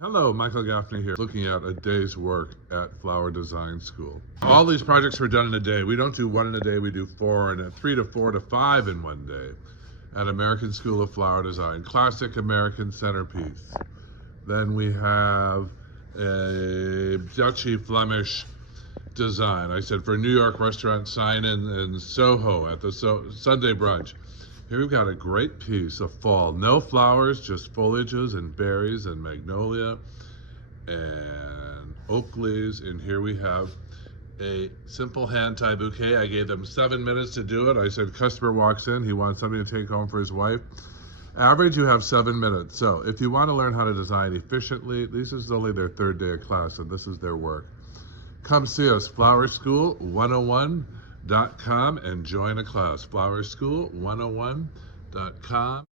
Hello, Michael Gaffney here, looking at a day's work at Flower Design School. All these projects were done in a day. We don't do one in a day, we do four, and 3 to 4 to 5 in one day at American School of Flower Design. Classic American centerpiece. Then we have a Dutchy Flemish design. I said for New York restaurant sign in Soho at the Sunday brunch. Here we've got a great piece of fall. No flowers, just foliages and berries and magnolia and oak leaves. And here we have a simple hand tie bouquet. I gave them 7 minutes to do it. I said customer walks in, he wants something to take home for his wife. Average, you have 7 minutes. So if you want to learn how to design efficiently, this is only their third day of class and this is their work. Come see us, Flower School 101.com, and join a class. Flowerschool101.com.